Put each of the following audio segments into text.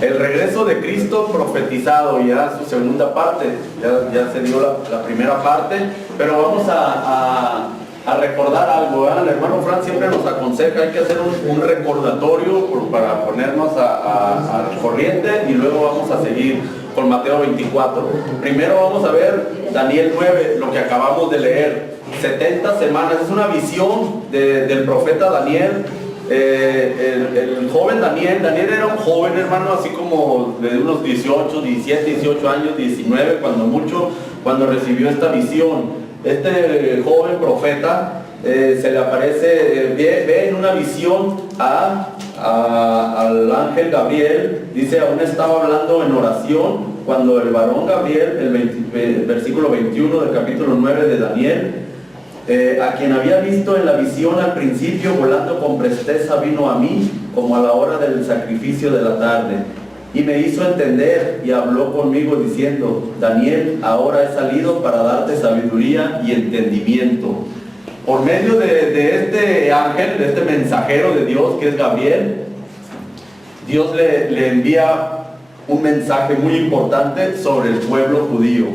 El regreso de Cristo profetizado, ya su segunda parte, ya se dio la primera parte, pero vamos a recordar algo, ¿verdad? El hermano Fran siempre nos aconseja, hay que hacer un recordatorio para ponernos al corriente y luego vamos a seguir con Mateo 24. Primero vamos a ver Daniel 9, lo que acabamos de leer, 70 semanas, es una visión del profeta Daniel. El joven Daniel era un joven, hermano, así como de unos 18, 17, 18 años, 19, cuando recibió esta visión. Este joven profeta se le aparece, ve en una visión al ángel Gabriel, dice, aún estaba hablando en oración, cuando el varón Gabriel, el versículo 21 del capítulo 9 de Daniel, a quien había visto en la visión al principio volando con presteza, vino a mí como a la hora del sacrificio de la tarde y me hizo entender y habló conmigo diciendo, Daniel, ahora he salido para darte sabiduría y entendimiento. Por medio de este ángel, de este mensajero de Dios que es Gabriel, Dios le envía un mensaje muy importante sobre el pueblo judío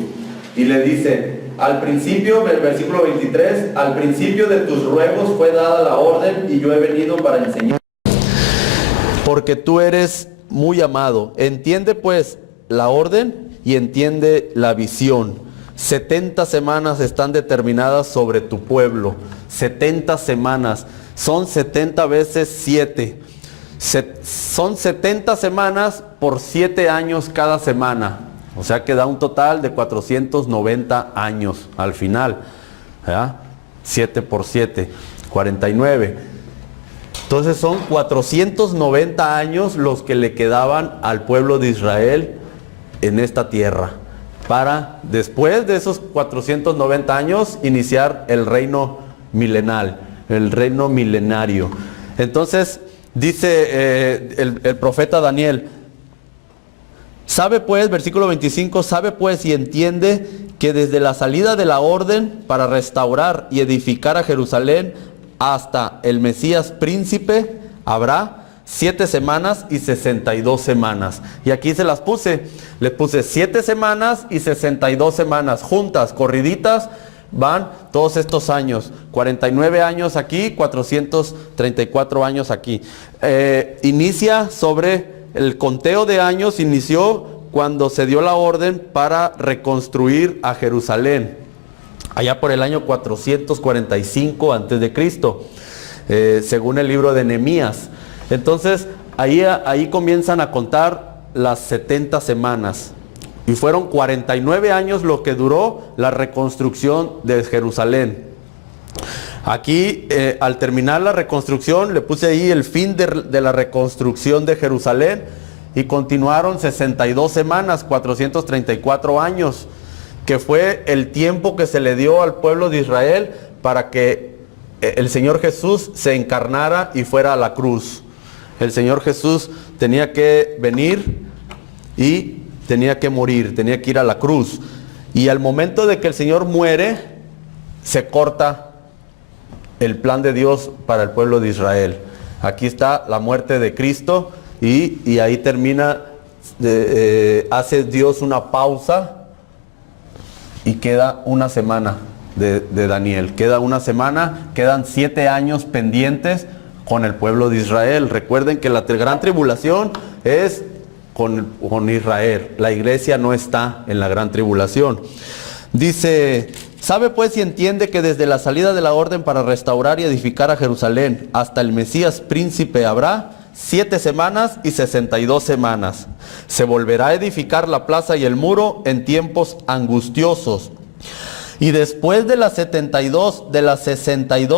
y le dice, al principio, el versículo 23, al principio de tus ruegos fue dada la orden y yo he venido para enseñar. Porque tú eres muy amado. Entiende pues la orden y entiende la visión. 70 semanas están determinadas sobre tu pueblo. 70 semanas. Son 70 veces 7. Son 70 semanas por 7 años cada semana. O sea que da un total de 490 años al final. ¿Verdad? 7 por 7, 49. Entonces son 490 años los que le quedaban al pueblo de Israel en esta tierra. Para después de esos 490 años iniciar el reino milenal, el reino milenario. Entonces dice el profeta Daniel, sabe pues, versículo 25, sabe pues y entiende que desde la salida de la orden para restaurar y edificar a Jerusalén hasta el Mesías príncipe habrá 7 semanas y 62 semanas. Y aquí se las puse, les puse 7 semanas y 62 semanas, juntas, corriditas, van todos estos años, 49 años aquí, 434 años aquí. Inicia sobre el conteo de años, inició cuando se dio la orden para reconstruir a Jerusalén, allá por el año 445 antes de Cristo, según el libro de Nehemías. Entonces ahí comienzan a contar las 70 semanas y fueron 49 años lo que duró la reconstrucción de Jerusalén. Aquí al terminar la reconstrucción le puse ahí el fin de la reconstrucción de Jerusalén y continuaron 62 semanas, 434 años, que fue el tiempo que se le dio al pueblo de Israel para que el Señor Jesús se encarnara y fuera a la cruz. El Señor Jesús tenía que venir y tenía que morir, tenía que ir a la cruz. Y al momento de que el Señor muere, se corta el plan de Dios para el pueblo de Israel. Aquí está la muerte de Cristo y ahí termina, hace Dios una pausa. Y queda una semana de Daniel, queda una semana, quedan 7 años pendientes con el pueblo de Israel. Recuerden que la gran tribulación es con Israel, la iglesia no está en la gran tribulación. Dice, sabe pues y entiende que desde la salida de la orden para restaurar y edificar a Jerusalén hasta el Mesías príncipe habrá 7 semanas y 62 semanas. Se volverá a edificar la plaza y el muro en tiempos angustiosos. Y después de las 62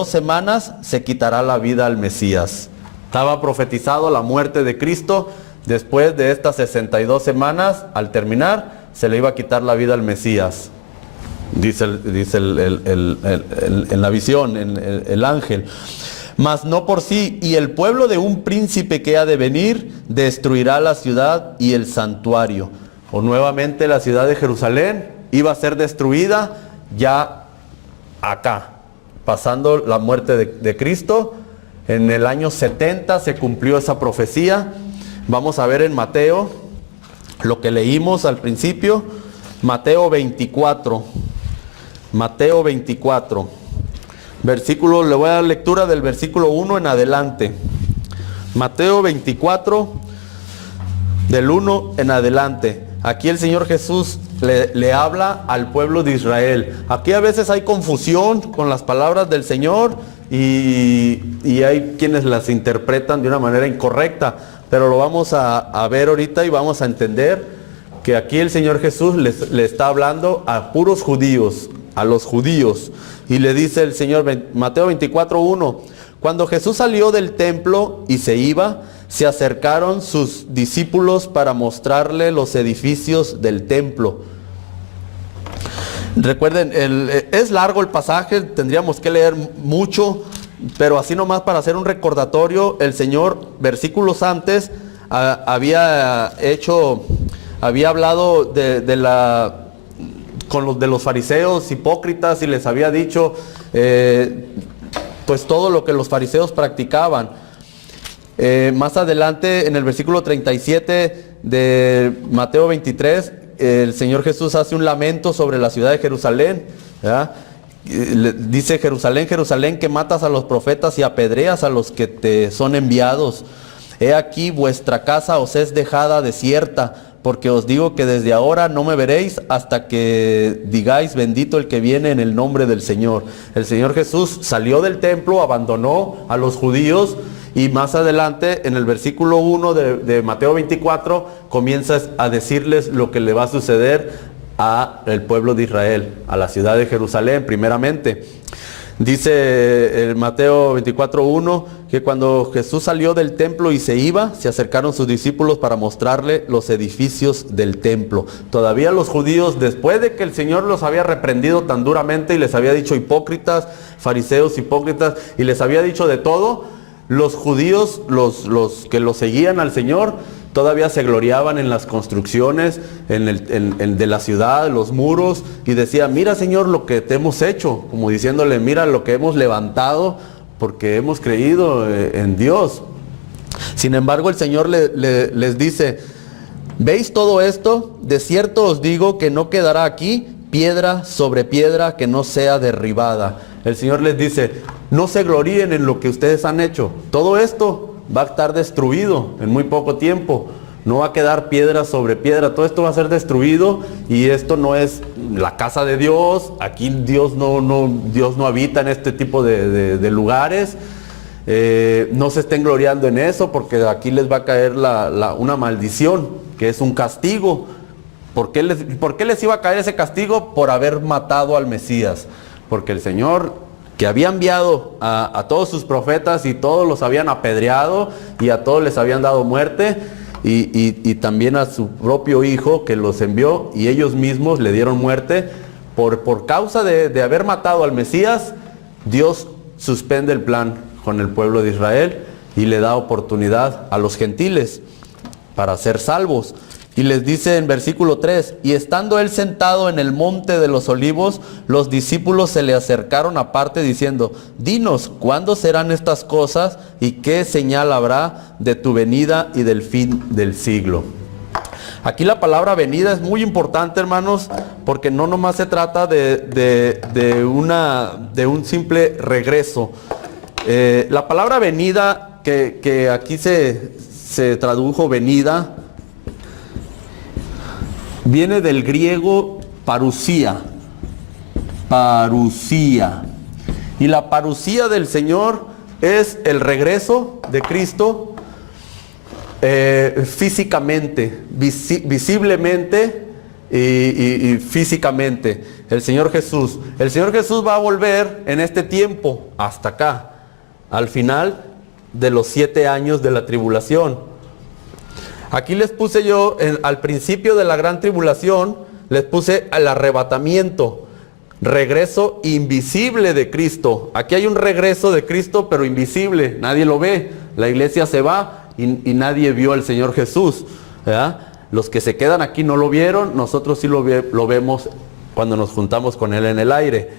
semanas se quitará la vida al Mesías. Estaba profetizado la muerte de Cristo. Después de estas 62 semanas, al terminar, se le iba a quitar la vida al Mesías. Dice en la visión, el ángel. Mas no por sí, y el pueblo de un príncipe que ha de venir destruirá la ciudad y el santuario. O nuevamente la ciudad de Jerusalén iba a ser destruida ya acá, pasando la muerte de Cristo. En el año 70 se cumplió esa profecía. Vamos a ver en Mateo, lo que leímos al principio, Mateo 24. Mateo 24. Versículo, le voy a dar lectura del versículo 1 en adelante. Mateo 24, del 1 en adelante. Aquí el Señor Jesús le habla al pueblo de Israel. Aquí a veces hay confusión con las palabras del Señor y hay quienes las interpretan de una manera incorrecta. Pero lo vamos a ver ahorita y vamos a entender que aquí el Señor Jesús le está hablando a puros judíos, a los judíos. Y le dice el Señor, Mateo 24:1, cuando Jesús salió del templo y se iba, se acercaron sus discípulos para mostrarle los edificios del templo. Recuerden, es largo el pasaje, tendríamos que leer mucho, pero así nomás para hacer un recordatorio, el Señor, versículos antes, había hablado de los fariseos hipócritas y les había dicho pues todo lo que los fariseos practicaban. Más adelante en el versículo 37 de Mateo 23, el Señor Jesús hace un lamento sobre la ciudad de Jerusalén, ¿verdad? Dice: Jerusalén, Jerusalén, que matas a los profetas y apedreas a los que te son enviados. He aquí vuestra casa os es dejada desierta, porque os digo que desde ahora no me veréis hasta que digáis: bendito el que viene en el nombre del Señor. El Señor Jesús salió del templo, abandonó a los judíos, y más adelante en el versículo 1 de Mateo 24 comienza a decirles lo que le va a suceder al pueblo de Israel, a la ciudad de Jerusalén primeramente. Dice en Mateo 24:1 que cuando Jesús salió del templo y se iba, se acercaron sus discípulos para mostrarle los edificios del templo. Todavía los judíos, después de que el Señor los había reprendido tan duramente y les había dicho hipócritas, fariseos hipócritas, y les había dicho de todo, los judíos, los que lo seguían al Señor, todavía se gloriaban en las construcciones de la ciudad, los muros, y decían: mira, Señor, lo que te hemos hecho, como diciéndole: mira lo que hemos levantado porque hemos creído en Dios. Sin embargo, el Señor les dice: ¿veis todo esto? De cierto os digo que no quedará aquí piedra sobre piedra que no sea derribada. El Señor les dice: no se gloríen en lo que ustedes han hecho. Todo esto va a estar destruido en muy poco tiempo. No va a quedar piedra sobre piedra. Todo esto va a ser destruido, y esto no es la casa de Dios. Aquí Dios no habita en este tipo de lugares. No se estén gloriando en eso, porque aquí les va a caer una maldición, que es un castigo. ¿Por qué les iba a caer ese castigo? Por haber matado al Mesías. Porque el Señor, que había enviado a todos sus profetas, y todos los habían apedreado y a todos les habían dado muerte, y también a su propio Hijo que los envió, y ellos mismos le dieron muerte por causa de haber matado al Mesías. Dios suspende el plan con el pueblo de Israel y le da oportunidad a los gentiles para ser salvos. Y les dice en versículo 3, y estando él sentado en el monte de los olivos, los discípulos se le acercaron aparte diciendo: dinos, ¿cuándo serán estas cosas? ¿Y qué señal habrá de tu venida y del fin del siglo? Aquí la palabra venida es muy importante, hermanos, porque no nomás se trata de un simple regreso. La palabra venida, que aquí se tradujo venida, viene del griego parusía. Parusía. Y la parusía del Señor es el regreso de Cristo físicamente, visiblemente y físicamente. El Señor Jesús va a volver en este tiempo hasta acá, al final de los 7 años de la tribulación. Aquí les puse yo, al principio de la gran tribulación, les puse el arrebatamiento, regreso invisible de Cristo. Aquí hay un regreso de Cristo, pero invisible, nadie lo ve. La iglesia se va y nadie vio al Señor Jesús, ¿verdad? Los que se quedan aquí no lo vieron, nosotros sí lo vemos cuando nos juntamos con Él en el aire.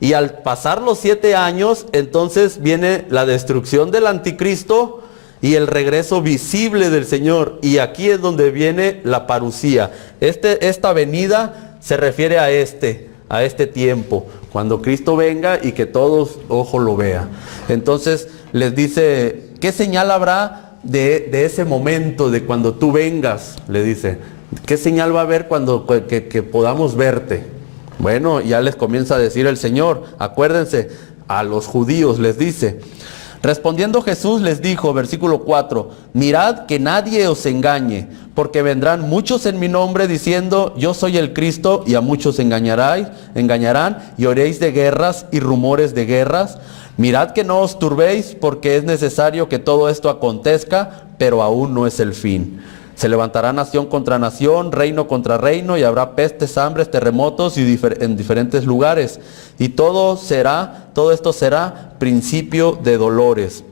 Y al pasar los 7 años, entonces viene la destrucción del anticristo, y el regreso visible del Señor. Y aquí es donde viene la parusía. Esta venida se refiere a este tiempo, cuando Cristo venga y que todos ojo lo vea. Entonces les dice, ¿qué señal habrá de ese momento, de cuando tú vengas? Le dice, ¿qué señal va a haber cuando que podamos verte? Bueno, ya les comienza a decir el Señor. Acuérdense, a los judíos les dice. Respondiendo Jesús les dijo, versículo 4, mirad que nadie os engañe, porque vendrán muchos en mi nombre diciendo, yo soy el Cristo, y a muchos engañarán, y oiréis de guerras y rumores de guerras. Mirad que no os turbéis, porque es necesario que todo esto acontezca, pero aún no es el fin. Se levantará nación contra nación, reino contra reino, y habrá pestes, hambres, terremotos en diferentes lugares. Y todo esto será principio de dolores.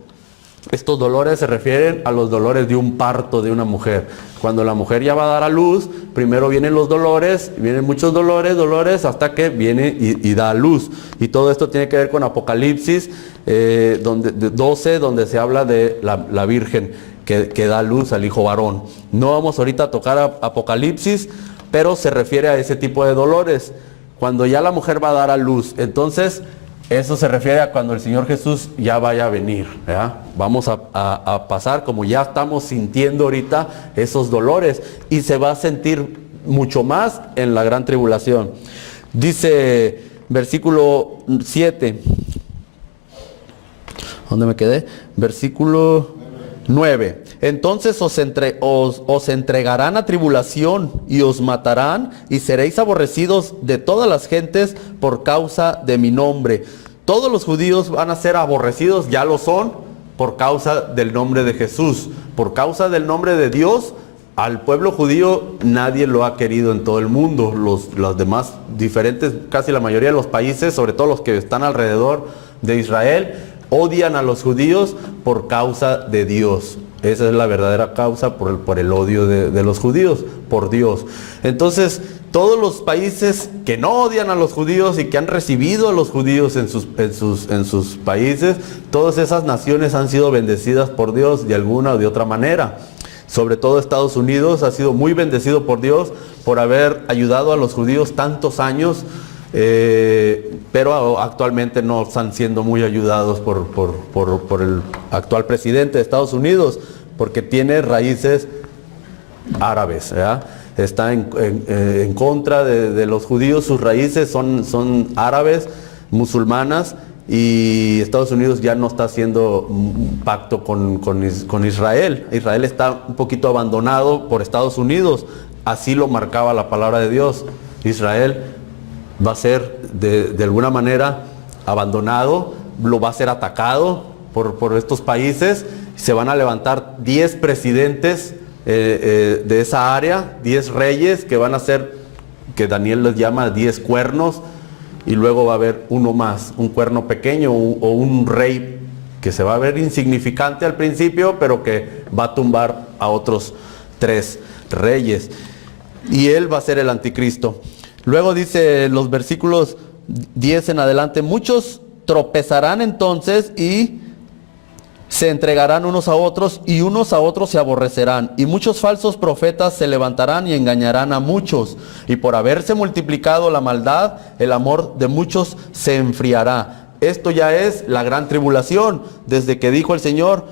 Estos dolores se refieren a los dolores de un parto de una mujer. Cuando la mujer ya va a dar a luz, primero vienen los dolores, vienen muchos dolores, hasta que viene y da a luz. Y todo esto tiene que ver con Apocalipsis 12, donde se habla de la Virgen que da luz al hijo varón. No vamos ahorita a tocar Apocalipsis, pero se refiere a ese tipo de dolores. Cuando ya la mujer va a dar a luz, entonces eso se refiere a cuando el Señor Jesús ya vaya a venir, ¿verdad? Vamos a pasar, como ya estamos sintiendo ahorita, esos dolores, y se va a sentir mucho más en la gran tribulación. Dice versículo 7. ¿Dónde me quedé? Versículo 9. Entonces os entregarán a tribulación y os matarán, y seréis aborrecidos de todas las gentes por causa de mi nombre. Todos los judíos van a ser aborrecidos, ya lo son, por causa del nombre de Jesús. Por causa del nombre de Dios, al pueblo judío nadie lo ha querido en todo el mundo. Los demás diferentes, casi la mayoría de los países, sobre todo los que están alrededor de Israel, odian a los judíos por causa de Dios. Esa es la verdadera causa por el odio de los judíos, por Dios. Entonces, todos los países que no odian a los judíos y que han recibido a los judíos en sus países, todas esas naciones han sido bendecidas por Dios de alguna o de otra manera. Sobre todo Estados Unidos ha sido muy bendecido por Dios por haber ayudado a los judíos tantos años, pero actualmente no están siendo muy ayudados por el actual presidente de Estados Unidos, porque tiene raíces árabes, ¿verdad? Está en contra de los judíos, sus raíces son árabes, musulmanas, y Estados Unidos ya no está haciendo un pacto con Israel. Israel está un poquito abandonado por Estados Unidos, así lo marcaba la palabra de Dios. Israel va a ser de alguna manera abandonado, lo va a ser atacado por estos países. Se van a levantar 10 presidentes de esa área, 10 reyes que van a ser, que Daniel les llama 10 cuernos, y luego va a haber uno más, un cuerno pequeño o un rey que se va a ver insignificante al principio, pero que va a tumbar a otros 3 reyes, y él va a ser el anticristo. Luego dice los versículos 10 en adelante, muchos tropezarán entonces y se entregarán unos a otros, y unos a otros se aborrecerán, y muchos falsos profetas se levantarán y engañarán a muchos, y por haberse multiplicado la maldad, el amor de muchos se enfriará. Esto ya es la gran tribulación, desde que dijo el Señor,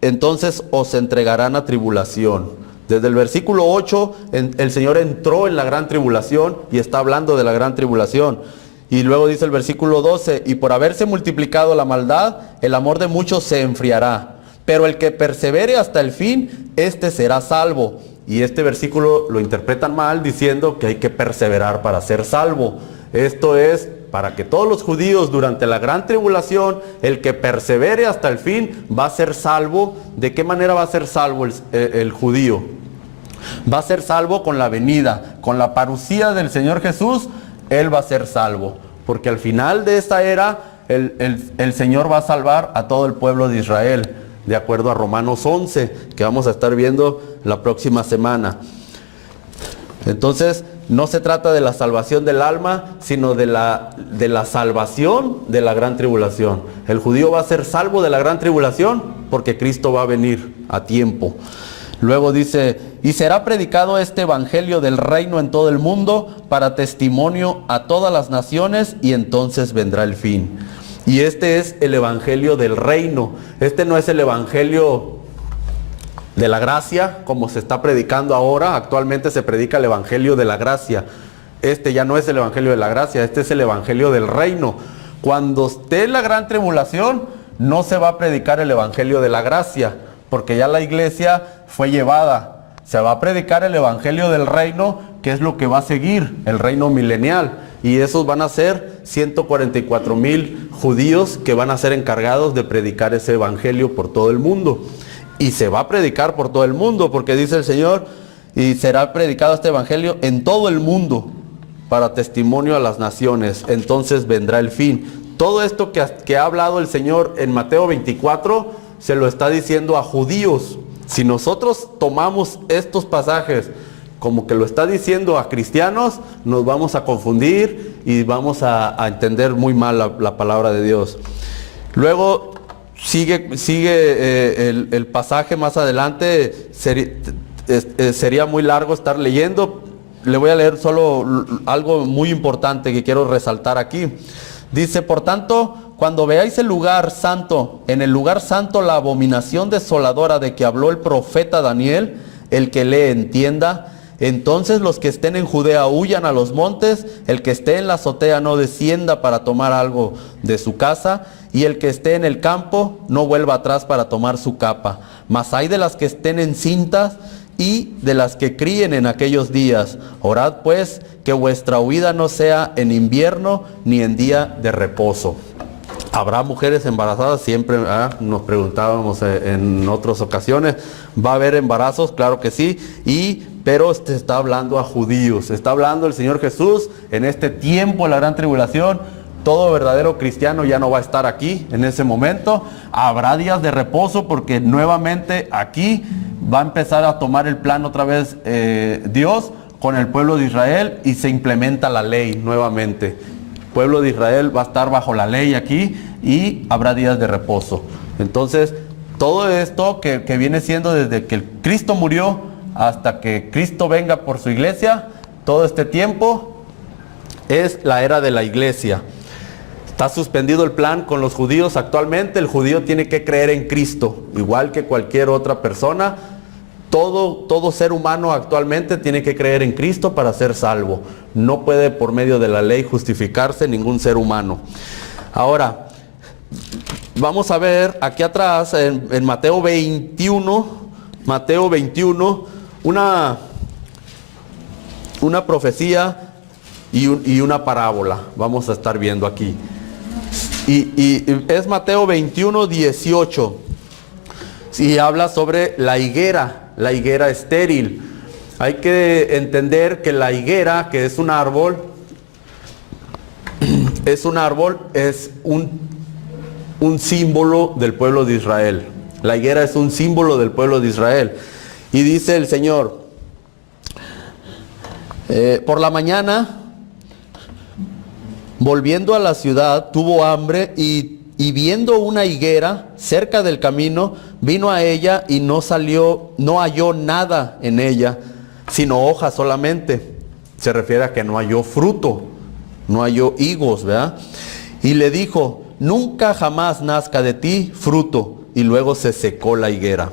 entonces os entregarán a tribulación. Desde el versículo 8, el Señor entró en la gran tribulación y está hablando de la gran tribulación. Y luego dice el versículo 12, y por haberse multiplicado la maldad, el amor de muchos se enfriará. Pero el que persevere hasta el fin, este será salvo. Y este versículo lo interpretan mal diciendo que hay que perseverar para ser salvo. Esto es para que todos los judíos durante la gran tribulación, el que persevere hasta el fin va a ser salvo. ¿De qué manera va a ser salvo el judío? Va a ser salvo con la venida, con la parusía del Señor Jesús. Él va a ser salvo, porque al final de esta era el Señor va a salvar a todo el pueblo de Israel, de acuerdo a Romanos 11, que vamos a estar viendo la próxima semana. Entonces no se trata de la salvación del alma, sino de la salvación de la gran tribulación. El judío va a ser salvo de la gran tribulación porque Cristo va a venir a tiempo. Luego dice, y será predicado este evangelio del reino en todo el mundo para testimonio a todas las naciones, y entonces vendrá el fin. Y este es el evangelio del reino. Este no es el evangelio de la gracia, como se está predicando ahora. Actualmente se predica el evangelio de la gracia. Este ya no es el evangelio de la gracia, este es el evangelio del reino. Cuando esté la gran tribulación, no se va a predicar el evangelio de la gracia, porque ya la iglesia fue llevada. Se va a predicar el evangelio del reino, que es lo que va a seguir, el reino milenial. Y esos van a ser 144,000 judíos que van a ser encargados de predicar ese evangelio por todo el mundo. Y se va a predicar por todo el mundo, porque dice el Señor, y será predicado este evangelio en todo el mundo para testimonio a las naciones. Entonces vendrá el fin. Todo esto que ha hablado el Señor en Mateo 24, se lo está diciendo a judíos. Si nosotros tomamos estos pasajes como que lo está diciendo a cristianos, nos vamos a confundir y vamos a entender muy mal la palabra de Dios. Luego sigue el pasaje más adelante. Sería muy largo estar leyendo. Le voy a leer solo algo muy importante que quiero resaltar aquí. Dice, por tanto, cuando veáis el lugar santo, en el lugar santo la abominación desoladora de que habló el profeta Daniel, el que lee entienda, entonces los que estén en Judea huyan a los montes, el que esté en la azotea no descienda para tomar algo de su casa, y el que esté en el campo no vuelva atrás para tomar su capa. Mas hay de las que estén encintas y de las que críen en aquellos días. Orad pues que vuestra huida no sea en invierno ni en día de reposo. ¿Habrá mujeres embarazadas? Siempre nos preguntábamos en otras ocasiones. ¿Va a haber embarazos? Claro que sí. Pero está hablando a judíos. Está hablando el Señor Jesús en este tiempo de la gran tribulación. Todo verdadero cristiano ya no va a estar aquí en ese momento. Habrá días de reposo porque nuevamente aquí va a empezar a tomar el plan otra vez Dios con el pueblo de Israel y se implementa la ley nuevamente. El pueblo de Israel va a estar bajo la ley aquí y habrá días de reposo. Entonces, todo esto que viene siendo desde que Cristo murió hasta que Cristo venga por su iglesia, todo este tiempo es la era de la iglesia. Está suspendido el plan con los judíos actualmente. El judío tiene que creer en Cristo, igual que cualquier otra persona. Todo ser humano actualmente tiene que creer en Cristo para ser salvo. No puede por medio de la ley justificarse ningún ser humano. Ahora, vamos a ver aquí atrás en Mateo 21, una profecía y una parábola. Vamos a estar viendo aquí. Y es Mateo 21, 18. Y habla sobre la higuera estéril. Hay que entender que la higuera, que es un árbol, es un símbolo del pueblo de Israel. La higuera es un símbolo del pueblo de Israel. Y dice el Señor, por la mañana, volviendo a la ciudad, tuvo hambre y viendo una higuera cerca del camino, vino a ella y no halló nada en ella, sino hojas solamente. Se refiere a que no halló fruto, no halló higos, ¿verdad? Y le dijo, nunca jamás nazca de ti fruto. Y luego se secó la higuera.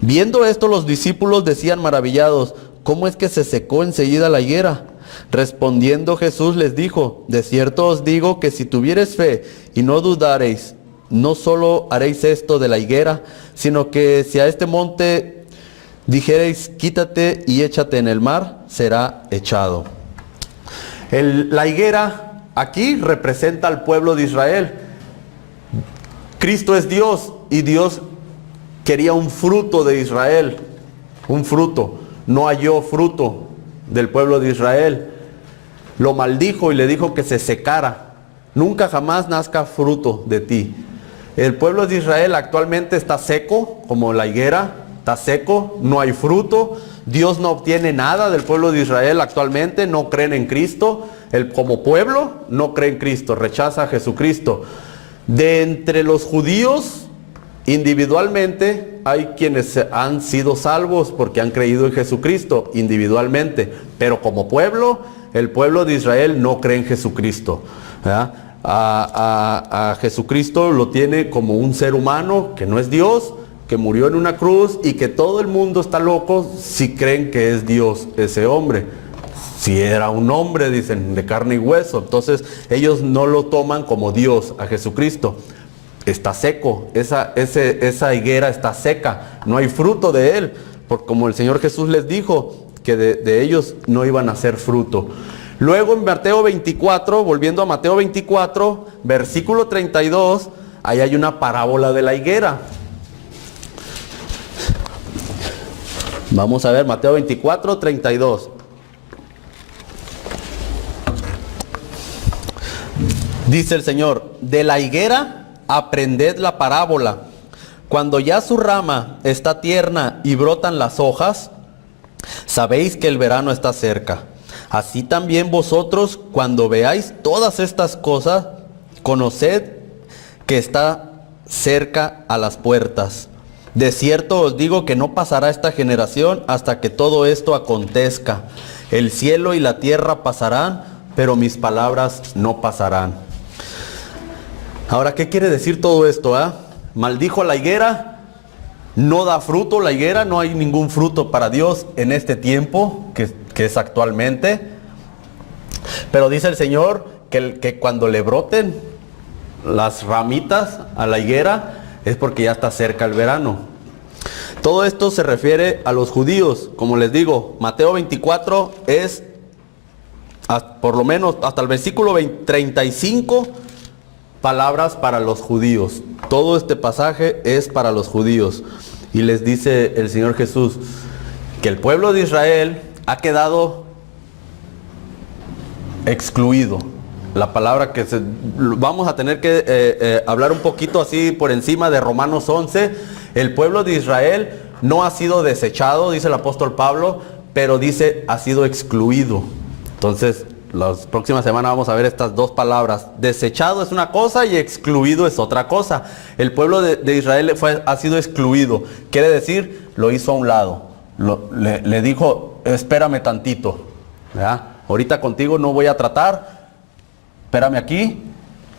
Viendo esto, los discípulos decían maravillados, ¿cómo es que se secó enseguida la higuera? Respondiendo Jesús les dijo, de cierto os digo que si tuviereis fe y no dudareis, no solo haréis esto de la higuera, sino que si a este monte dijereis, quítate y échate en el mar, será echado. La higuera aquí representa al pueblo de Israel. Cristo es Dios y Dios quería un fruto de Israel, un fruto. No halló fruto del pueblo de Israel. Lo maldijo y le dijo que se secara. Nunca jamás nazca fruto de ti. El pueblo de Israel actualmente está seco como la higuera, está seco, no hay fruto. Dios no obtiene nada del pueblo de Israel actualmente, no creen en Cristo. Como pueblo no cree en Cristo, rechaza a Jesucristo. De entre los judíos, individualmente, hay quienes han sido salvos porque han creído en Jesucristo, individualmente. Pero como pueblo, el pueblo de Israel no cree en Jesucristo, ¿verdad? A Jesucristo lo tiene como un ser humano que no es Dios, que murió en una cruz y que todo el mundo está loco si creen que es Dios ese hombre. Si era un hombre, dicen, de carne y hueso. Entonces ellos no lo toman como Dios a Jesucristo. Está seco, esa higuera está seca, no hay fruto de él, porque como el Señor Jesús les dijo, que de ellos no iban a hacer fruto. Luego en Mateo 24, volviendo a Mateo 24, versículo 32, ahí hay una parábola de la higuera. Vamos a ver Mateo 24, 32. Dice el Señor, de la higuera aprended la parábola. Cuando ya su rama está tierna y brotan las hojas, sabéis que el verano está cerca. Así también vosotros, cuando veáis todas estas cosas, conoced que está cerca a las puertas. De cierto os digo que no pasará esta generación hasta que todo esto acontezca. El cielo y la tierra pasarán, pero mis palabras no pasarán. Ahora, ¿qué quiere decir todo esto? Maldijo a la higuera, no da fruto la higuera, no hay ningún fruto para Dios en este tiempo, que es actualmente. Pero dice el Señor que cuando le broten las ramitas a la higuera, es porque ya está cerca el verano. Todo esto se refiere a los judíos. Como les digo, Mateo 24 es, por lo menos hasta el versículo 35, palabras para los judíos. Todo este pasaje es para los judíos. Y les dice el Señor Jesús que el pueblo de Israel ha quedado excluido. La palabra vamos a tener que hablar un poquito así por encima de Romanos 11. El pueblo de Israel no ha sido desechado, dice el apóstol Pablo, pero dice ha sido excluido. Entonces, la próxima semana vamos a ver estas dos palabras. Desechado es una cosa y excluido es otra cosa. El pueblo de Israel ha sido excluido. Quiere decir, lo hizo a un lado. Le dijo, espérame tantito, ¿verdad? Ahorita contigo no voy a tratar. Espérame aquí,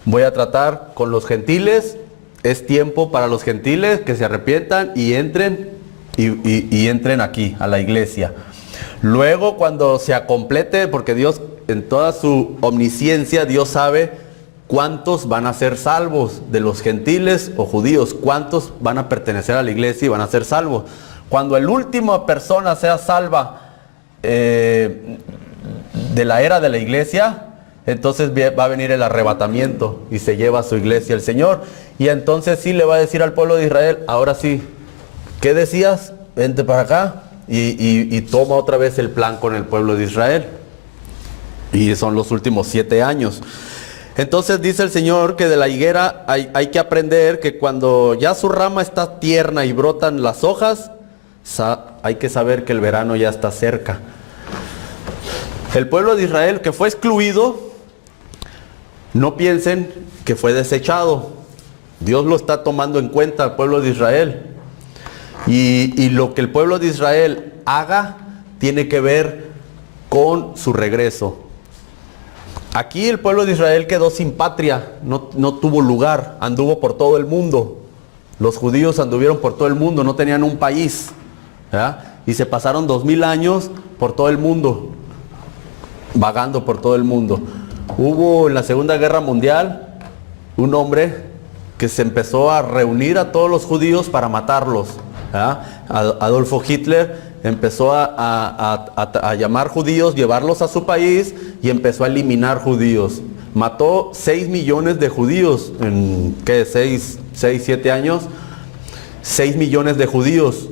voy a tratar con los gentiles. Es tiempo para los gentiles que se arrepientan y entren y entren aquí a la iglesia. Luego cuando se complete, porque Dios en toda su omnisciencia, Dios sabe cuántos van a ser salvos de los gentiles o judíos, cuántos van a pertenecer a la iglesia y van a ser salvos. Cuando la última persona sea salva de la era de la iglesia, entonces va a venir el arrebatamiento y se lleva a su iglesia el Señor. Y entonces sí le va a decir al pueblo de Israel, ahora sí, ¿qué decías? Vente para acá y toma otra vez el plan con el pueblo de Israel. Y son los últimos 7 años. Entonces dice el Señor que de la higuera hay que aprender que cuando ya su rama está tierna y brotan las hojas, hay que saber que el verano ya está cerca. El pueblo de Israel que fue excluido, no piensen que fue desechado. Dios lo está tomando en cuenta al pueblo de Israel. Y lo que el pueblo de Israel haga tiene que ver con su regreso. Aquí el pueblo de Israel quedó sin patria, no tuvo lugar, anduvo por todo el mundo. Los judíos anduvieron por todo el mundo, no tenían un país, ¿verdad? Y se pasaron 2000 años por todo el mundo, vagando por todo el mundo. Hubo en la Segunda Guerra Mundial un hombre que se empezó a reunir a todos los judíos para matarlos, ¿verdad? Adolfo Hitler empezó a llamar judíos, llevarlos a su país y empezó a eliminar judíos. Mató 6 millones de judíos en, ¿qué? 6, 7 años. 6 millones de judíos.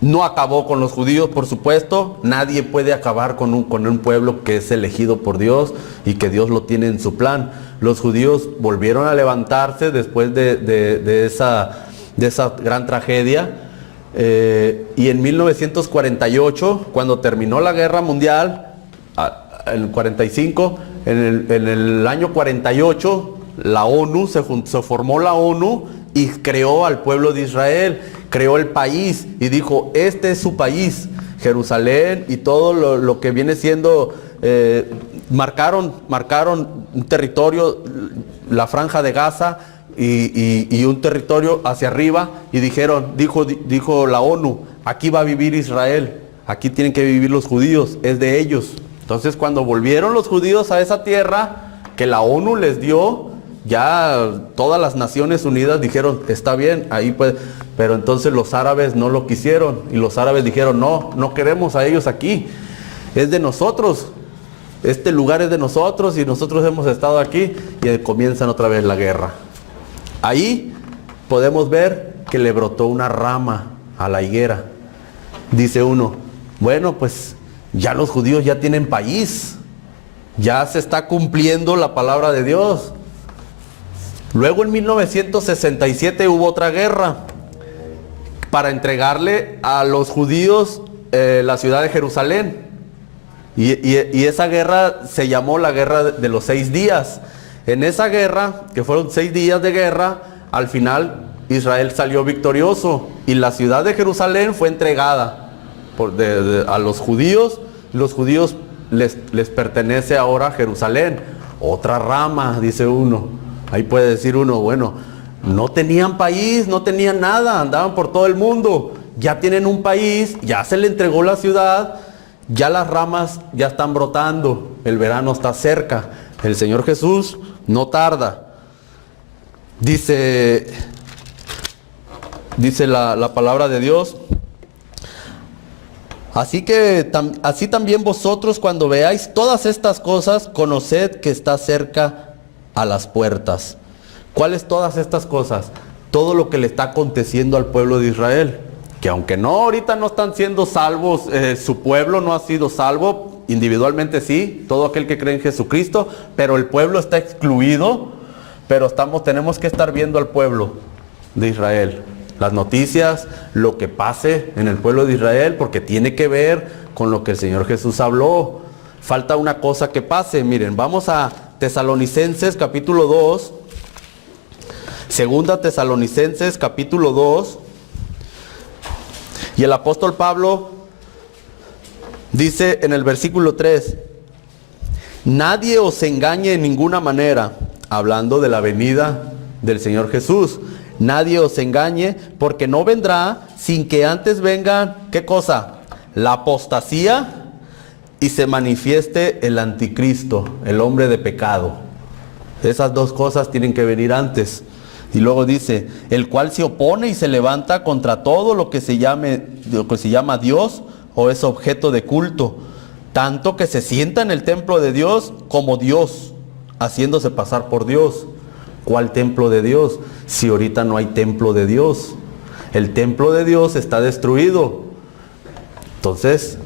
No acabó con los judíos, por supuesto. Nadie puede acabar con un pueblo que es elegido por Dios y que Dios lo tiene en su plan. Los judíos volvieron a levantarse después de de esa gran tragedia. Y en 1948, cuando terminó la guerra mundial, en el 45, en el año 48, la ONU, se formó la ONU y creó al pueblo de Israel, creó el país y dijo, este es su país, Jerusalén y todo lo que viene siendo, marcaron un territorio, la franja de Gaza, y un territorio hacia arriba, y dijo la ONU, aquí va a vivir Israel, aquí tienen que vivir los judíos, es de ellos. Entonces cuando volvieron los judíos a esa tierra que la ONU les dio, ya todas las Naciones Unidas dijeron, está bien, ahí puede, pero entonces los árabes no lo quisieron, y los árabes dijeron, no queremos a ellos aquí, es de nosotros, este lugar es de nosotros y nosotros hemos estado aquí, y comienzan otra vez la guerra. Ahí podemos ver que le brotó una rama a la higuera. Dice uno, bueno, pues ya los judíos ya tienen país, ya se está cumpliendo la palabra de Dios. Luego en 1967 hubo otra guerra para entregarle a los judíos la ciudad de Jerusalén. Y esa guerra se llamó la guerra de los 6 días. En esa guerra, que fueron 6 días de guerra, al final Israel salió victorioso y la ciudad de Jerusalén fue entregada a los judíos. Los judíos les pertenece ahora Jerusalén. Otra rama, dice uno. Ahí puede decir uno, bueno, no tenían país, no tenían nada, andaban por todo el mundo. Ya tienen un país, ya se le entregó la ciudad, ya las ramas ya están brotando, el verano está cerca. El Señor Jesús no tarda. Dice la palabra de Dios. Así también vosotros, cuando veáis todas estas cosas, conoced que está cerca a las puertas. ¿Cuáles todas estas cosas? Todo lo que le está aconteciendo al pueblo de Israel. Que aunque no, ahorita no están siendo salvos, su pueblo no ha sido salvo. Individualmente sí, todo aquel que cree en Jesucristo, pero el pueblo está excluido, pero tenemos que estar viendo al pueblo de Israel, las noticias, lo que pase en el pueblo de Israel, porque tiene que ver con lo que el Señor Jesús habló. Falta una cosa que pase, miren, vamos a Tesalonicenses capítulo 2, segunda Tesalonicenses capítulo 2, y el apóstol Pablo dice en el versículo 3, nadie os engañe en ninguna manera, hablando de la venida del Señor Jesús. Nadie os engañe, porque no vendrá sin que antes venga, ¿qué cosa? La apostasía y se manifieste el anticristo, el hombre de pecado. Esas dos cosas tienen que venir antes. Y luego dice, el cual se opone y se levanta contra todo lo que se llama Dios o es objeto de culto, tanto que se sienta en el templo de Dios como Dios, haciéndose pasar por Dios. ¿Cuál templo de Dios? Si ahorita no hay templo de Dios. El templo de Dios está destruido. Entonces,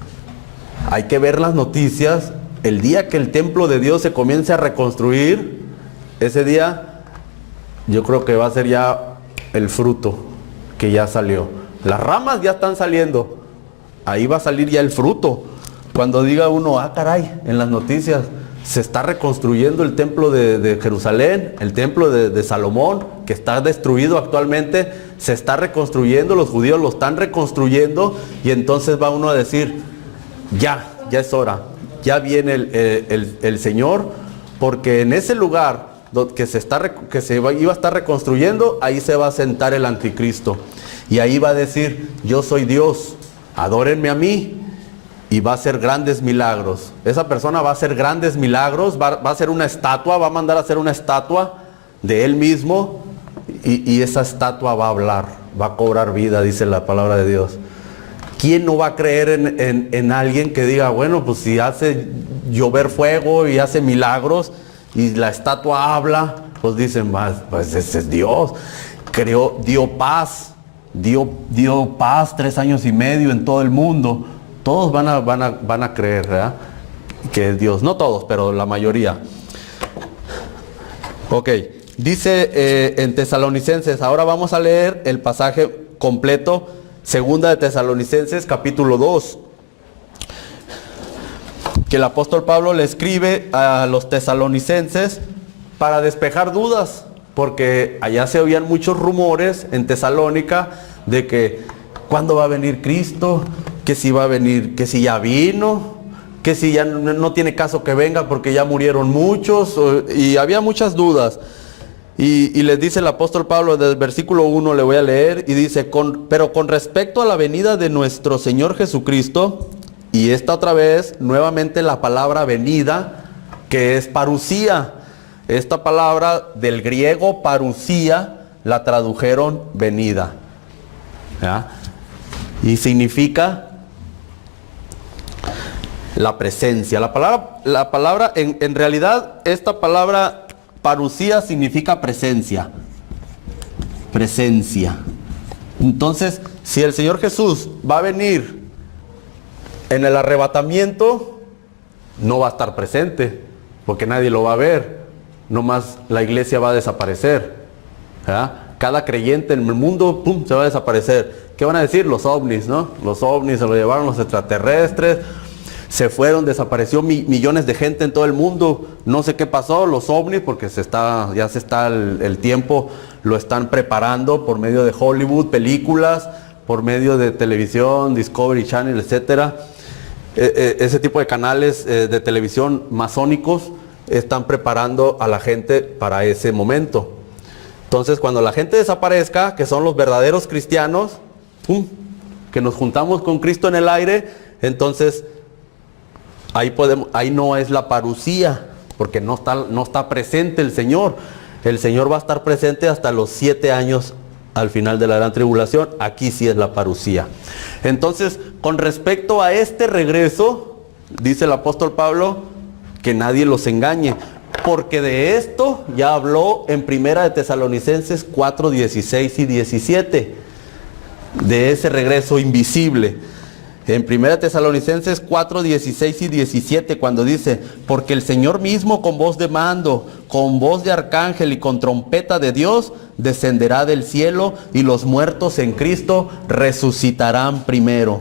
hay que ver las noticias. El día que el templo de Dios se comience a reconstruir, ese día yo creo que va a ser ya el fruto que ya salió. Las ramas ya están saliendo. Ahí va a salir ya el fruto. Cuando diga uno, caray, en las noticias se está reconstruyendo el templo de Jerusalén, el templo de Salomón, que está destruido actualmente, se está reconstruyendo, los judíos lo están reconstruyendo, y entonces va uno a decir, ya es hora, ya viene el Señor, porque en ese lugar que se iba a estar reconstruyendo, ahí se va a sentar el anticristo, y ahí va a decir, yo soy Dios, adórenme a mí, y va a hacer grandes milagros. Esa persona va a hacer grandes milagros, va a hacer una estatua, va a mandar a hacer una estatua de él mismo, y esa estatua va a hablar, va a cobrar vida, dice la palabra de Dios. ¿Quién no va a creer en alguien que diga, bueno, pues si hace llover fuego y hace milagros, y la estatua habla, pues dicen, pues ese es Dios. Dio paz 3 años y medio en todo el mundo. Todos van a creer, ¿verdad?, que es Dios. No todos, pero la mayoría. Ok, Dice en Tesalonicenses, ahora vamos a leer el pasaje completo, segunda de Tesalonicenses, capítulo 2, que el apóstol Pablo le escribe a los tesalonicenses para despejar dudas, porque allá se oían muchos rumores en Tesalónica de que cuándo va a venir Cristo, que si va a venir, que si ya vino, que si ya no tiene caso que venga porque ya murieron muchos, y había muchas dudas. Y les dice el apóstol Pablo, desde el versículo 1 le voy a leer, y dice, pero con respecto a la venida de nuestro Señor Jesucristo, y esta otra vez, nuevamente la palabra venida, que es parusía. Esta palabra del griego parusía, la tradujeron venida. ¿Ya? Y significa la presencia. La palabra en realidad, esta palabra parusía significa presencia. Presencia. Entonces, si el Señor Jesús va a venir en el arrebatamiento, no va a estar presente, porque nadie lo va a ver. Nomás la iglesia va a desaparecer. ¿Ya? Cada creyente en el mundo, ¡pum!, se va a desaparecer. ¿Qué van a decir? Los ovnis, ¿no? Los ovnis se lo llevaron los extraterrestres. Se fueron, desapareció millones de gente en todo el mundo. No sé qué pasó, los ovnis, porque ya se está el tiempo, lo están preparando por medio de Hollywood, películas, por medio de televisión, Discovery Channel, etcétera. Ese tipo de canales de televisión masónicos están preparando a la gente para ese momento. Entonces, cuando la gente desaparezca, que son los verdaderos cristianos, ¡pum!, que nos juntamos con Cristo en el aire, entonces ahí no es la parusía, porque no está presente el Señor. El Señor va a estar presente hasta los 7 años al final de la gran tribulación. Aquí sí es la parusía. Entonces, con respecto a este regreso, dice el apóstol Pablo, que nadie los engañe, porque de esto ya habló en primera de Tesalonicenses 4, 16 y 17, de ese regreso invisible. En 1 Tesalonicenses 4, 16 y 17, cuando dice, porque el Señor mismo con voz de mando, con voz de arcángel y con trompeta de Dios, descenderá del cielo, y los muertos en Cristo resucitarán primero.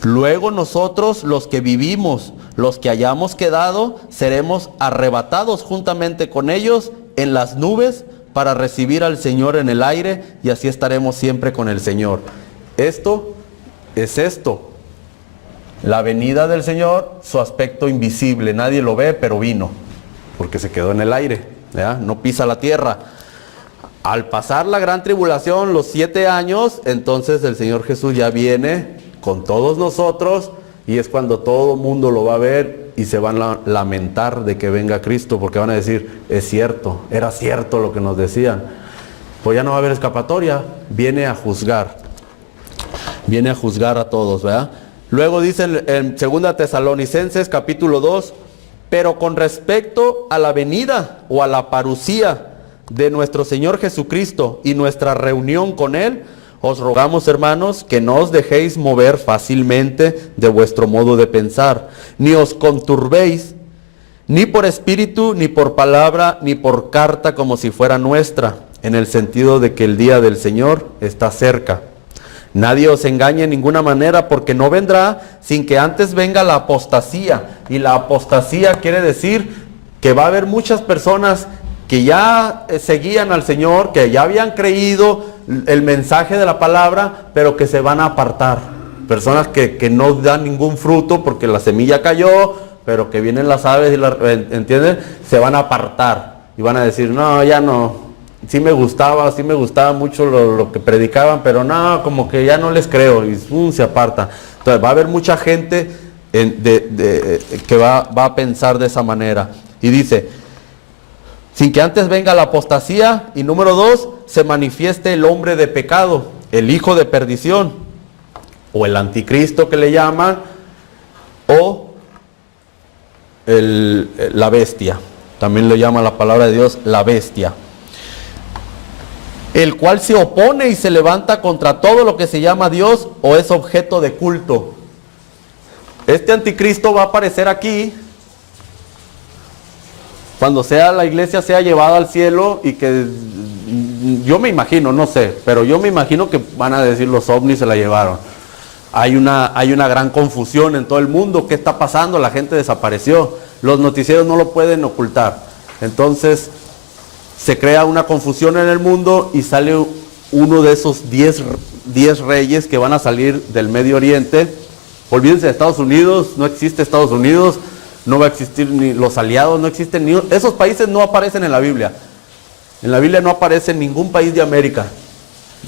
Luego nosotros, los que vivimos, los que hayamos quedado, seremos arrebatados juntamente con ellos en las nubes para recibir al Señor en el aire, y así estaremos siempre con el Señor. Esto es la venida del Señor, su aspecto invisible, nadie lo ve, pero vino, porque se quedó en el aire, ¿ya? No pisa la tierra. Al pasar la gran tribulación, los 7 años, entonces el Señor Jesús ya viene con todos nosotros, y es cuando todo el mundo lo va a ver y se van a lamentar de que venga Cristo, porque van a decir, es cierto, era cierto lo que nos decían. Pues ya no va a haber escapatoria, viene a juzgar a todos, ¿verdad? Luego dice en 2 Tesalonicenses capítulo 2, pero con respecto a la venida o a la parusía de nuestro Señor Jesucristo y nuestra reunión con Él, os rogamos, hermanos, que no os dejéis mover fácilmente de vuestro modo de pensar, ni os conturbéis, ni por espíritu, ni por palabra, ni por carta como si fuera nuestra, en el sentido de que el día del Señor está cerca. Nadie os engañe en ninguna manera, porque no vendrá sin que antes venga la apostasía. Y la apostasía quiere decir que va a haber muchas personas que ya seguían al Señor, que ya habían creído el mensaje de la palabra, pero que se van a apartar. Personas que no dan ningún fruto porque la semilla cayó, pero que vienen las aves y ¿entienden? Se van a apartar y van a decir, no, ya no, sí me gustaba mucho lo que predicaban, pero no, como que ya no les creo, y se aparta. Entonces va a haber mucha gente que va a pensar de esa manera. Y dice, sin que antes venga la apostasía, y número 2, se manifieste el hombre de pecado, el hijo de perdición, o el anticristo que le llaman, o la bestia, también lo llama la palabra de Dios, la bestia, el cual se opone y se levanta contra todo lo que se llama Dios o es objeto de culto. Este anticristo va a aparecer aquí Cuando sea la iglesia sea llevada al cielo y que, yo me imagino, no sé, pero yo me imagino que van a decir los ovnis se la llevaron. Hay una gran confusión en todo el mundo. ¿Qué está pasando? La gente desapareció. Los noticieros no lo pueden ocultar. Entonces se crea una confusión en el mundo y sale uno de esos 10 reyes que van a salir del Medio Oriente. Olvídense de Estados Unidos, no existe Estados Unidos, no va a existir ni los aliados, no existen ni... Esos países no aparecen en la Biblia. En la Biblia no aparece ningún país de América.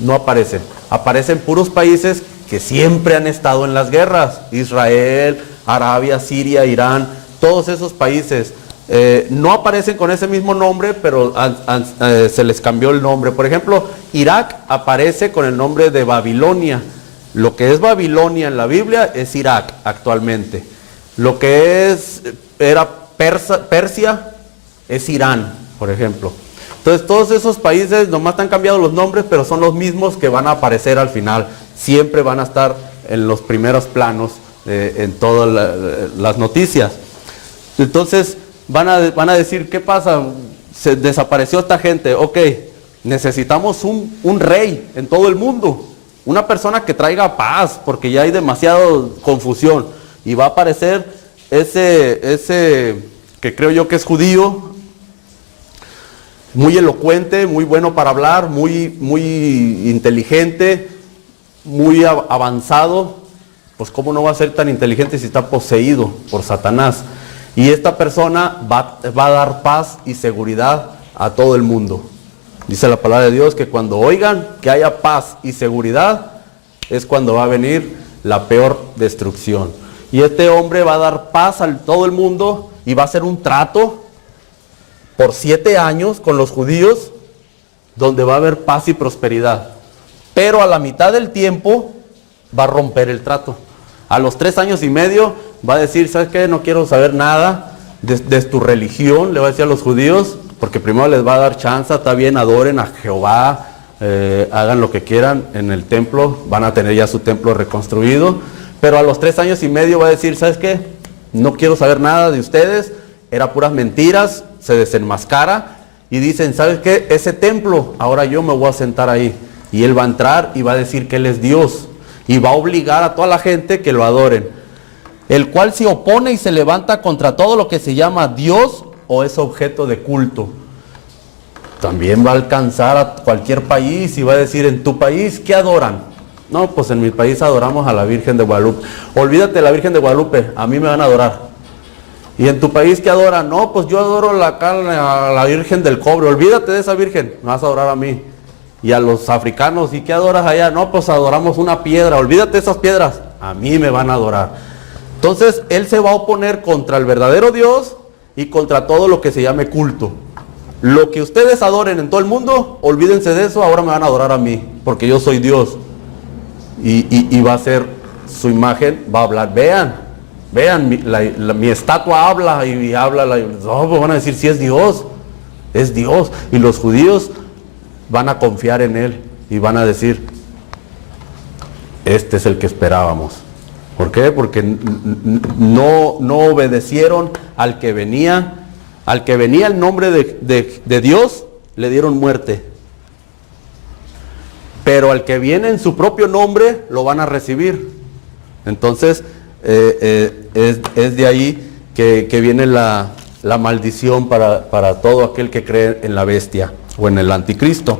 No aparecen. Aparecen puros países que siempre han estado en las guerras. Israel, Arabia, Siria, Irán, todos esos países. No aparecen con ese mismo nombre, pero se les cambió el nombre. Por ejemplo, Irak aparece con el nombre de Babilonia. Lo que es Babilonia en la Biblia es Irak actualmente. Lo que era Persia es Irán, por ejemplo. Entonces todos esos países nomás han cambiado los nombres, pero son los mismos que van a aparecer al final. Siempre van a estar en los primeros planos en todas las noticias. Entonces van a decir, ¿qué pasa? Se desapareció esta gente. Ok, necesitamos un rey en todo el mundo. Una persona que traiga paz, porque ya hay demasiada confusión. Y va a aparecer ese que creo yo que es judío, muy elocuente, muy bueno para hablar, muy inteligente, muy avanzado. Pues cómo no va a ser tan inteligente si está poseído por Satanás. Y esta persona va a dar paz y seguridad a todo el mundo. Dice la palabra de Dios que cuando oigan que haya paz y seguridad, es cuando va a venir la peor destrucción. Y este hombre va a dar paz a todo el mundo y va a hacer un trato por 7 años con los judíos, donde va a haber paz y prosperidad. Pero a la mitad del tiempo va a romper el trato. A los 3 años y medio va a decir, ¿sabes qué? No quiero saber nada de tu religión, le va a decir a los judíos, porque primero les va a dar chance, está bien, adoren a Jehová, hagan lo que quieran en el templo, van a tener ya su templo reconstruido. Pero a los 3 años y medio va a decir, ¿sabes qué? No quiero saber nada de ustedes, eran puras mentiras, se desenmascara y dicen, ¿sabes qué? Ese templo, ahora yo me voy a sentar ahí. Y él va a entrar y va a decir que él es Dios. Y va a obligar a toda la gente que lo adoren. El cual se opone y se levanta contra todo lo que se llama Dios o es objeto de culto. También va a alcanzar a cualquier país y va a decir, en tu país, ¿qué adoran? No, pues en mi país adoramos a la Virgen de Guadalupe. Olvídate de la Virgen de Guadalupe, a mí me van a adorar. ¿Y en tu país qué adoran? No, pues yo adoro a la Virgen del Cobre. Olvídate de esa Virgen, me vas a adorar a mí. Y a los africanos, ¿y qué adoras allá? No, pues adoramos una piedra. Olvídate de esas piedras, a mí me van a adorar. Entonces él se va a oponer contra el verdadero Dios y contra todo lo que se llame culto. Lo que ustedes adoren en todo el mundo, olvídense de eso, ahora me van a adorar a mí, porque yo soy Dios. Y va a ser su imagen, va a hablar, vean, mi estatua habla y habla, no, pues van a decir, sí es Dios. Y los judíos van a confiar en él y van a decir, este es el que esperábamos. ¿Por qué? Porque no obedecieron al que venía el nombre de Dios, le dieron muerte. Pero al que viene en su propio nombre, lo van a recibir. Entonces, es de ahí que viene la maldición para todo aquel que cree en la bestia o en el anticristo.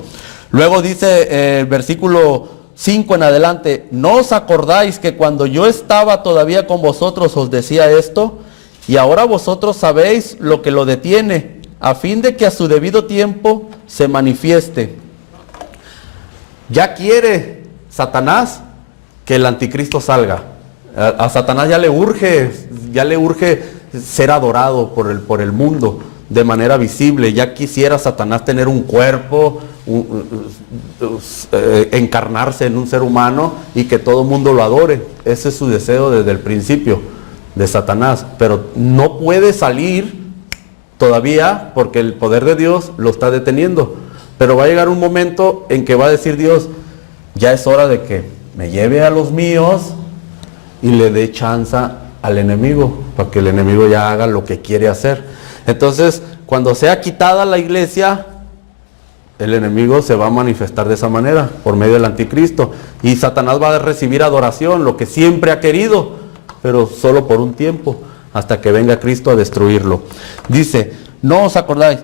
Luego dice el versículo 5 en adelante, ¿no os acordáis que cuando yo estaba todavía con vosotros os decía esto? Y ahora vosotros sabéis lo que lo detiene, a fin de que a su debido tiempo se manifieste. Ya quiere Satanás que el anticristo salga. A Satanás ya le urge ser adorado por el mundo de manera visible. Ya quisiera Satanás tener un cuerpo, encarnarse en un ser humano y que todo el mundo lo adore. Ese es su deseo desde el principio de Satanás, pero no puede salir todavía porque el poder de Dios lo está deteniendo. Pero va a llegar un momento en que va a decir Dios, ya es hora de que me lleve a los míos y le dé chance al enemigo, para que el enemigo ya haga lo que quiere hacer. Entonces cuando sea quitada la iglesia, el enemigo se va a manifestar de esa manera, por medio del anticristo. Y Satanás va a recibir adoración, lo que siempre ha querido, pero solo por un tiempo, hasta que venga Cristo a destruirlo. Dice, no os acordáis,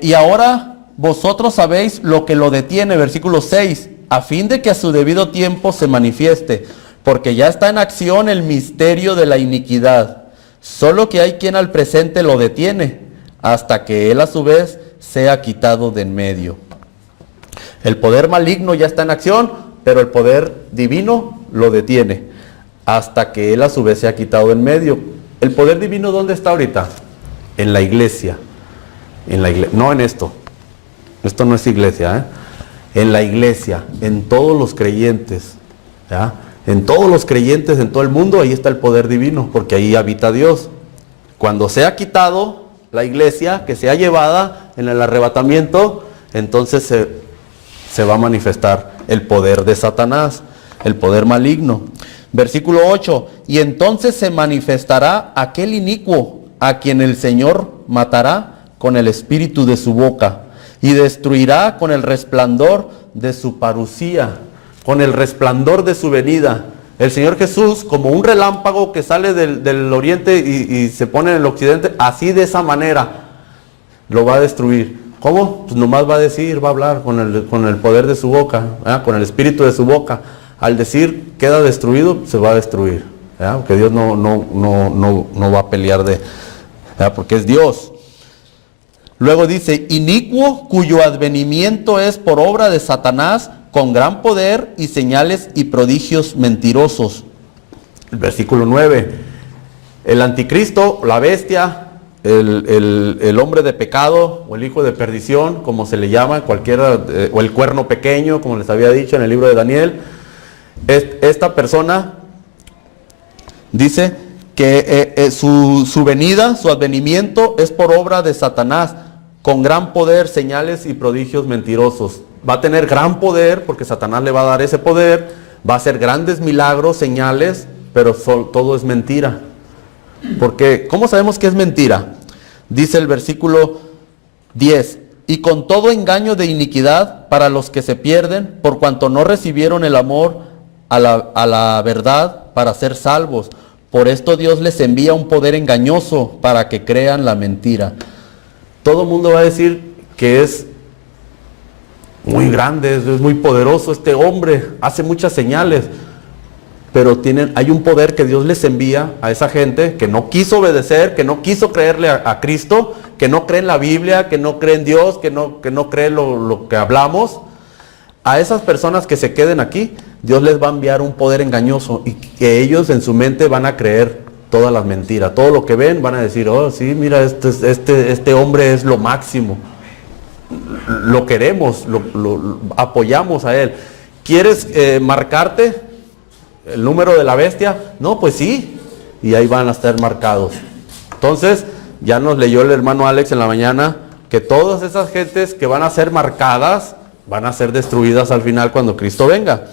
y ahora vosotros sabéis lo que lo detiene, versículo 6, a fin de que a su debido tiempo se manifieste, porque ya está en acción el misterio de la iniquidad, solo que hay quien al presente lo detiene, hasta que él a su vez sea quitado de en medio. El poder maligno ya está en acción, pero el poder divino lo detiene, hasta que él a su vez sea quitado de en medio. ¿El poder divino dónde está ahorita? En la iglesia. No en esto. Esto no es iglesia, ¿eh? En la iglesia, en todos los creyentes, ¿ya? En todos los creyentes, en todo el mundo, ahí está el poder divino, porque ahí habita Dios. Cuando sea quitado la iglesia, que sea llevada en el arrebatamiento, entonces se va a manifestar el poder de Satanás, el poder maligno. Versículo 8, y entonces se manifestará aquel inicuo, a quien el Señor matará con el espíritu de su boca, y destruirá con el resplandor de su parucía, con el resplandor de su venida. El Señor Jesús, como un relámpago que sale del oriente y se pone en el occidente, así de esa manera lo va a destruir. ¿Cómo? Pues nomás va a decir, va a hablar con el poder de su boca, ¿verdad? Con el espíritu de su boca. Al decir queda destruido, se va a destruir, ¿verdad? Porque Dios no va a pelear ¿verdad? Porque es Dios. Luego dice, inicuo cuyo advenimiento es por obra de Satanás, con gran poder y señales y prodigios mentirosos. El versículo 9, el anticristo, la bestia, el hombre de pecado, o el hijo de perdición, como se le llama, cualquiera, o el cuerno pequeño, como les había dicho en el libro de Daniel. Esta persona dice que su venida, su advenimiento es por obra de Satanás, con gran poder, señales y prodigios mentirosos. Va a tener gran poder, porque Satanás le va a dar ese poder, va a hacer grandes milagros, señales, pero todo es mentira. Porque, ¿cómo sabemos que es mentira? Dice el versículo 10, y con todo engaño de iniquidad para los que se pierden, por cuanto no recibieron el amor a la verdad para ser salvos. Por esto Dios les envía un poder engañoso para que crean la mentira. Todo el mundo va a decir que es muy grande, es muy poderoso este hombre, hace muchas señales, pero hay un poder que Dios les envía a esa gente que no quiso obedecer, que no quiso creerle a Cristo, que no cree en la Biblia, que no cree en Dios, que no cree lo que hablamos. A esas personas que se queden aquí, Dios les va a enviar un poder engañoso y que ellos en su mente van a creer todas las mentiras. Todo lo que ven van a decir, oh sí, mira, este hombre es lo máximo. Lo queremos, lo apoyamos a él. ¿Quieres marcarte el número de la bestia? No, pues sí. Y ahí van a estar marcados. Entonces, ya nos leyó el hermano Alex en la mañana que todas esas gentes que van a ser marcadas van a ser destruidas al final cuando Cristo venga.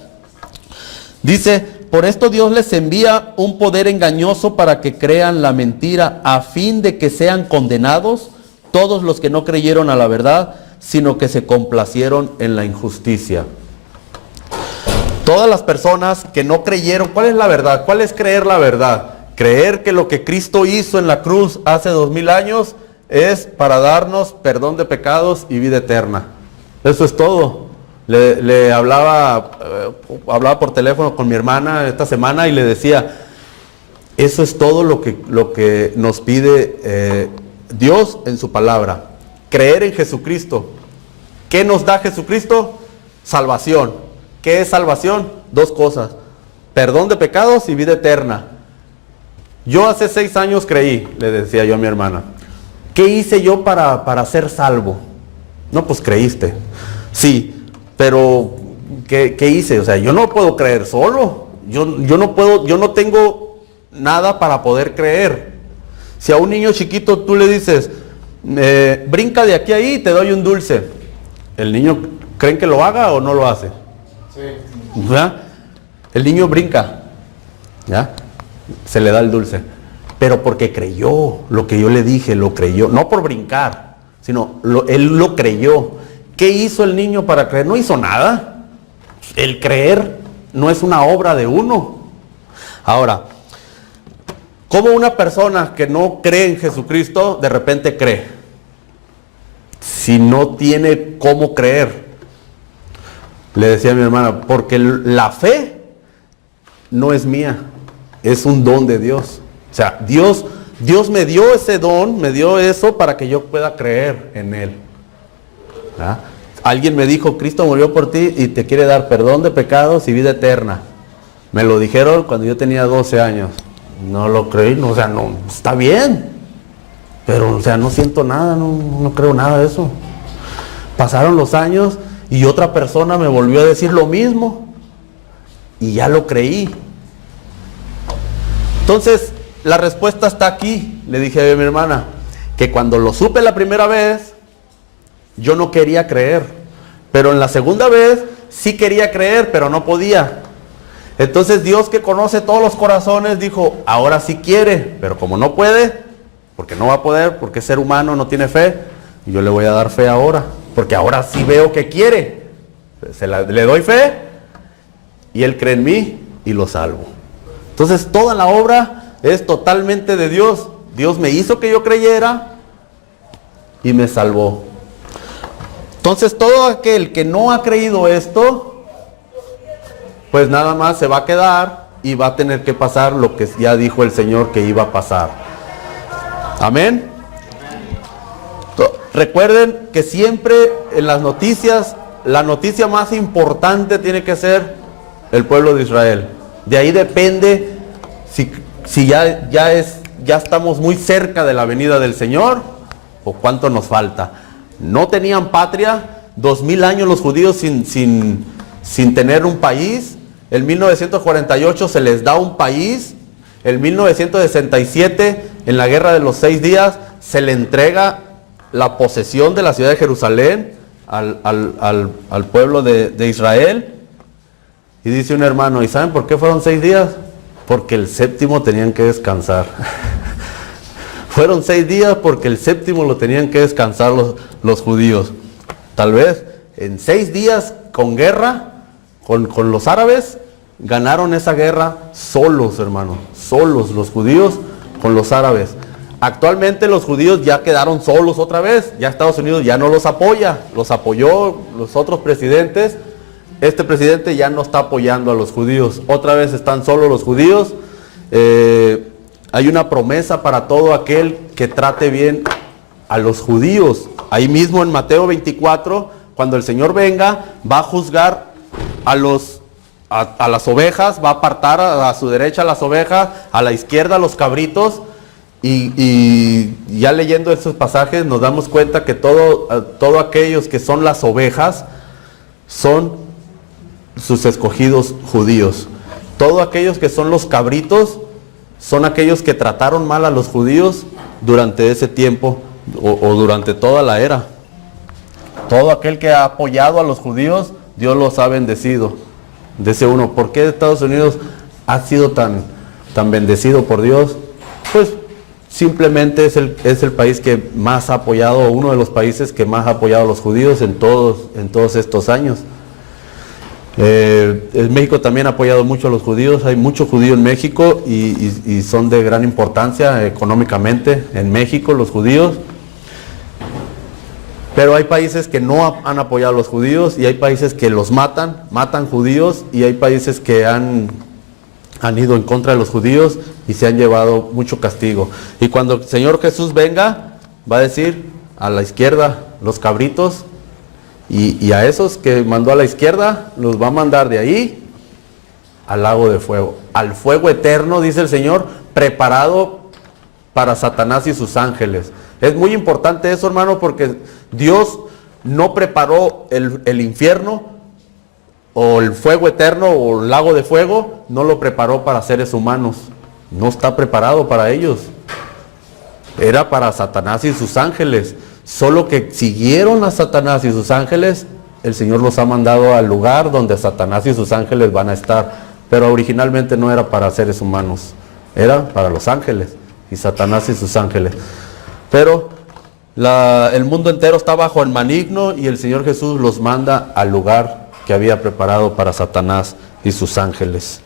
Dice, por esto Dios les envía un poder engañoso para que crean la mentira, a fin de que sean condenados todos los que no creyeron a la verdad, sino que se complacieron en la injusticia. Todas las personas que no creyeron, ¿cuál es la verdad? ¿Cuál es creer la verdad? Creer que lo que Cristo hizo en la cruz hace 2000 años es para darnos perdón de pecados y vida eterna. Eso es todo. Le hablaba por teléfono con mi hermana esta semana y le decía, eso es todo lo que nos pide Dios en su palabra. Creer en Jesucristo. ¿Qué nos da Jesucristo? Salvación. ¿Qué es salvación? Dos cosas. Perdón de pecados y vida eterna. Yo hace 6 años creí, le decía yo a mi hermana. ¿Qué hice yo para ser salvo? No, pues creíste. Sí, pero ¿qué hice? O sea, yo no puedo creer solo. Yo no tengo nada para poder creer. Si a un niño chiquito tú le dices, brinca de aquí a ahí y te doy un dulce, ¿el niño creen que lo haga o no lo hace? Sí. ¿Verdad? El niño brinca, ¿ya? Se le da el dulce, pero porque creyó lo que yo le dije, lo creyó, no por brincar, sino él lo creyó. ¿Qué hizo el niño para creer? No hizo nada. El creer no es una obra de uno. Ahora, ¿cómo una persona que no cree en Jesucristo de repente cree? Si no tiene cómo creer. Le decía a mi hermana, porque la fe no es mía, es un don de Dios. O sea, Dios me dio ese don, me dio eso para que yo pueda creer en Él. ¿Ah? Alguien me dijo, Cristo murió por ti y te quiere dar perdón de pecados y vida eterna. Me lo dijeron cuando yo tenía 12 años. No lo creí, no, o sea, no, está bien. Pero, o sea, no siento nada, no creo nada de eso. Pasaron los años y otra persona me volvió a decir lo mismo. Y ya lo creí. Entonces, la respuesta está aquí. Le dije a mi hermana, que cuando lo supe la primera vez, yo no quería creer. Pero en la segunda vez, sí quería creer, pero no podía. Entonces Dios, que conoce todos los corazones, dijo, ahora sí quiere, pero como no puede, porque no va a poder, porque es ser humano, no tiene fe, yo le voy a dar fe ahora, porque ahora sí veo que quiere. Le doy fe y Él cree en mí y lo salvo. Entonces toda la obra es totalmente de Dios. Dios me hizo que yo creyera y me salvó. Entonces todo aquel que no ha creído esto, pues nada más se va a quedar y va a tener que pasar lo que ya dijo el Señor que iba a pasar. Amén. Recuerden que siempre en las noticias, la noticia más importante tiene que ser el pueblo de Israel. De ahí depende si ya estamos muy cerca de la venida del Señor o cuánto nos falta. No tenían patria, 2000 años los judíos sin tener un país. En 1948 se les da un país. En 1967, en la Guerra de los 6 días, se le entrega la posesión de la ciudad de Jerusalén al pueblo de Israel. Y dice un hermano, ¿y saben por qué fueron 6 días? Porque el séptimo tenían que descansar. Fueron 6 días porque el séptimo lo tenían que descansar los judíos. Tal vez en 6 días con guerra, con los árabes, ganaron esa guerra solos, hermano. Solos los judíos con los árabes. Actualmente los judíos ya quedaron solos otra vez. Ya Estados Unidos ya no los apoya. Los apoyó los otros presidentes. Este presidente ya no está apoyando a los judíos. Otra vez están solos los judíos. Hay una promesa para todo aquel que trate bien a los judíos. Ahí mismo en Mateo 24, cuando el Señor venga, va a juzgar a las ovejas, va a apartar a su derecha las ovejas, a la izquierda los cabritos. Y ya leyendo estos pasajes nos damos cuenta que todo aquellos que son las ovejas son sus escogidos judíos. Todos aquellos que son los cabritos son aquellos que trataron mal a los judíos durante ese tiempo o durante toda la era. Todo aquel que ha apoyado a los judíos, Dios los ha bendecido. Dice uno, ¿por qué Estados Unidos ha sido tan bendecido por Dios? Pues simplemente es el país que más ha apoyado, uno de los países que más ha apoyado a los judíos en todos estos años. México también ha apoyado mucho a los judíos. Hay muchos judíos en México y son de gran importancia económicamente en México los judíos. Pero hay países que no han apoyado a los judíos y hay países que los matan judíos, y hay países que han ido en contra de los judíos y se han llevado mucho castigo. Y cuando el Señor Jesús venga, va a decir a la izquierda los cabritos, y a esos que mandó a la izquierda los va a mandar de ahí al lago de fuego, al fuego eterno, dice el Señor, preparado para Satanás y sus ángeles. Es muy importante eso, hermano, porque Dios no preparó el infierno o el fuego eterno o el lago de fuego, no lo preparó para seres humanos. No está preparado para ellos. Era para Satanás y sus ángeles. Solo que siguieron a Satanás y sus ángeles, el Señor los ha mandado al lugar donde Satanás y sus ángeles van a estar. Pero originalmente no era para seres humanos, era para los ángeles y Satanás y sus ángeles. Pero El mundo entero está bajo el maligno y el Señor Jesús los manda al lugar que había preparado para Satanás y sus ángeles.